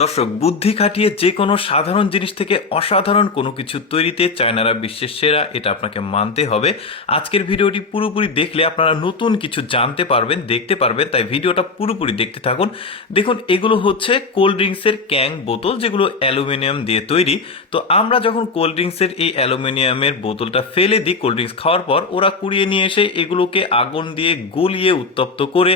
দর্শক, বুদ্ধি খাটিয়ে যে কোনো সাধারণ জিনিস থেকে অসাধারণ কোনো কিছু তৈরিতে চায়নারা বিশ্বের সেরা, এটা আপনাকে মানতে হবে। আজকের ভিডিওটি পুরোপুরি দেখলে আপনারা নতুন কিছু জানতে পারবেন, দেখতে পারবেন, তাই ভিডিওটা পুরোপুরি দেখতে থাকুন। দেখুন, এগুলো হচ্ছে কোল্ড ড্রিঙ্কসের ক্যাং বোতল, যেগুলো অ্যালুমিনিয়াম দিয়ে তৈরি। তো আমরা যখন কোল্ড ড্রিঙ্কসের এই অ্যালুমিনিয়ামের বোতলটা ফেলে দিই কোল্ড ড্রিঙ্কস খাওয়ার পর, ওরা কুড়িয়ে নিয়ে এসে এগুলোকে আগুন দিয়ে গলিয়ে উত্তপ্ত করে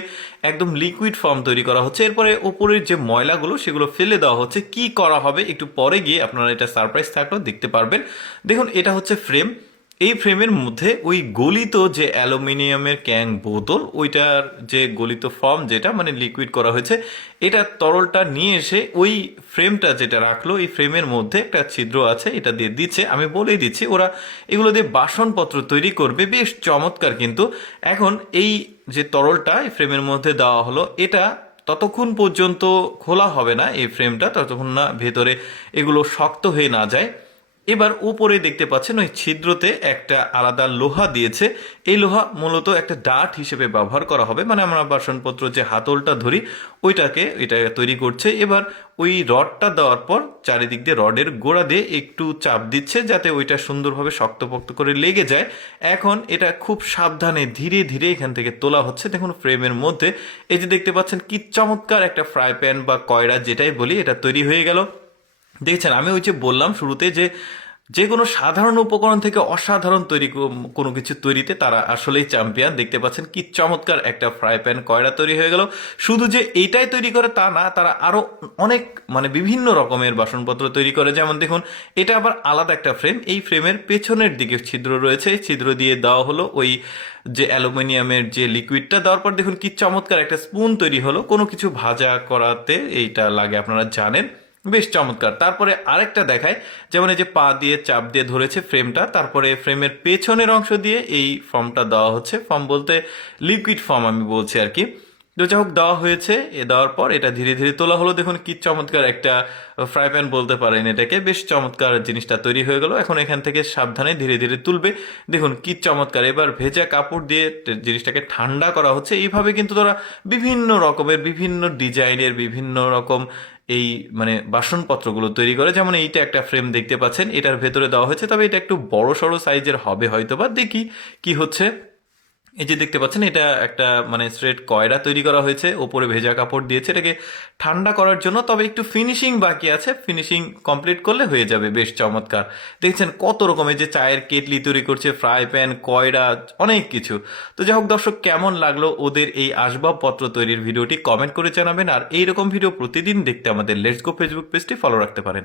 একদম লিকুইড ফর্ম তৈরি করা হচ্ছে। এরপরে ওপরের যে ময়লাগুলো সেগুলো ফেলে দেওয়া হচ্ছে। কি করা হবে একটু পরে গিয়ে আপনারা এটা সারপ্রাইজ থাকলেও দেখতে পারবেন। দেখুন, এটা হচ্ছে ফ্রেম। এই ফ্রেমের মধ্যে ওই গলিত যে অ্যালুমিনিয়ামের ক্যাং বোতল, ওইটার যে গলিত ফর্ম, যেটা মানে লিকুইড করা হয়েছে, এটা তরলটা নিয়ে এসে ওই ফ্রেমটা যেটা রাখলো, এই ফ্রেমের মধ্যে একটা ছিদ্র আছে, এটা দিয়ে দিচ্ছে। আমি বলেই দিচ্ছি, ওরা এগুলো দিয়ে বাসনপত্র তৈরি করবে। বেশ চমৎকার। কিন্তু এখন এই যে তরলটা এই ফ্রেমের মধ্যে দেওয়া হলো, এটা ততক্ষণ পর্যন্ত খোলা হবে না এই ফ্রেমটা, ততক্ষণ না ভেতরে এগুলো শক্ত হয়ে না যায়। এবার উপরে দেখতে পাচ্ছেন ওই ছিদ্রতে একটা আলাদা লোহা দিয়েছে। এই লোহা মূলত একটা ডাট হিসেবে ব্যবহার করা হবে, মানে আমরা বাসনপত্র যে হাতলটা ধরি ওইটাকে এটা তৈরি করছে। এবার ওই রডটা দেওয়ার পর চারিদিক দিয়ে রডের গোড়া দিয়ে একটু চাপ দিচ্ছে, যাতে ওইটা সুন্দরভাবে শক্তপোক্ত করে লেগে যায়। এখন এটা খুব সাবধানে ধীরে ধীরে এখান থেকে তোলা হচ্ছে। দেখুন, ফ্রেমের মধ্যে এই যে দেখতে পাচ্ছেন কি চমৎকার একটা ফ্রাই প্যান বা কয়রা যেটাই বলি, এটা তৈরি হয়ে গেল। দেখছেন, আমি ওই যে বললাম শুরুতে যে যে কোনো সাধারণ উপকরণ থেকে অসাধারণ তৈরি কোনো কিছু তৈরিতে তারা আসলেই চ্যাম্পিয়ন। দেখতে পাচ্ছেন কি চমৎকার একটা ফ্রাই প্যান কয়রা তৈরি হয়ে গেল। শুধু যে এইটাই তৈরি করে তা না, তারা আরো অনেক মানে বিভিন্ন রকমের বাসনপত্র তৈরি করে। যেমন দেখুন, এটা আবার আলাদা একটা ফ্রেম। এই ফ্রেমের পেছনের দিকে ছিদ্র রয়েছে, ছিদ্র দিয়ে দেওয়া হলো ওই যে অ্যালুমিনিয়ামের যে লিকুইডটা। দেওয়ার পর দেখুন কি চমৎকার একটা স্পুন তৈরি হলো। কোনো কিছু ভাজা করাতে এইটা লাগে, আপনারা জানেন। বেশ চমৎকার। তারপরে আরেকটা দেখায়, যেমন এই যে পা দিয়ে চাপ দিয়ে ধরেছে ফ্রেমটা, তারপরে ফ্রেমের পেছনের অংশ দিয়ে এই ফর্মটা দেওয়া হচ্ছে। ফর্ম বলতে লিকুইড ফর্ম আমি বলছি আর কি। তো যাই হোক, দেওয়া হয়েছে। দেওয়ার পর এটা ধীরে ধীরে তোলা হলো। দেখুন কি চমৎকার একটা ফ্রাই প্যান বলতে পারেন এটাকে। বেশ চমৎকার জিনিসটা তৈরি হয়ে গেল। এখন এখান থেকে সাবধানে ধীরে ধীরে তুলবে। দেখুন কি চমৎকার। এবার ভেজা কাপড় দিয়ে জিনিসটাকে ঠান্ডা করা হচ্ছে। এইভাবে কিন্তু তারা বিভিন্ন রকমের, বিভিন্ন ডিজাইনের, বিভিন্ন রকম এই মানে বাসনপত্রগুলো তৈরি করে। যেমন এইটা একটা ফ্রেম দেখতে পাচ্ছেন, এটার ভেতরে দেওয়া হয়েছে, তবে এটা একটু বড় সড়ো সাইজের হবে হয়তো বা। দেখি কি হচ্ছে। এই যে দেখতে পাচ্ছেন, এটা একটা মানে স্ট্রেট কয়রা তৈরি করা হয়েছে, ওপরে ভেজা কাপড় দিয়েছে এটাকে ঠান্ডা করার জন্য। তবে একটু ফিনিশিং বাকি আছে, ফিনিশিং কমপ্লিট করলে হয়ে যাবে। বেশ চমৎকার। দেখছেন কত রকমের যে চায়ের কেটলি তৈরি করছে, ফ্রাই প্যান, কয়রা, অনেক কিছু। তো যাই হোক দর্শক, কেমন লাগলো ওদের এই আসবাবপত্র তৈরির ভিডিওটি কমেন্ট করে জানাবেন। আর এইরকম ভিডিও প্রতিদিন দেখতে আমাদের লেটস গো ফেসবুক পেজটি ফলো রাখতে পারেন।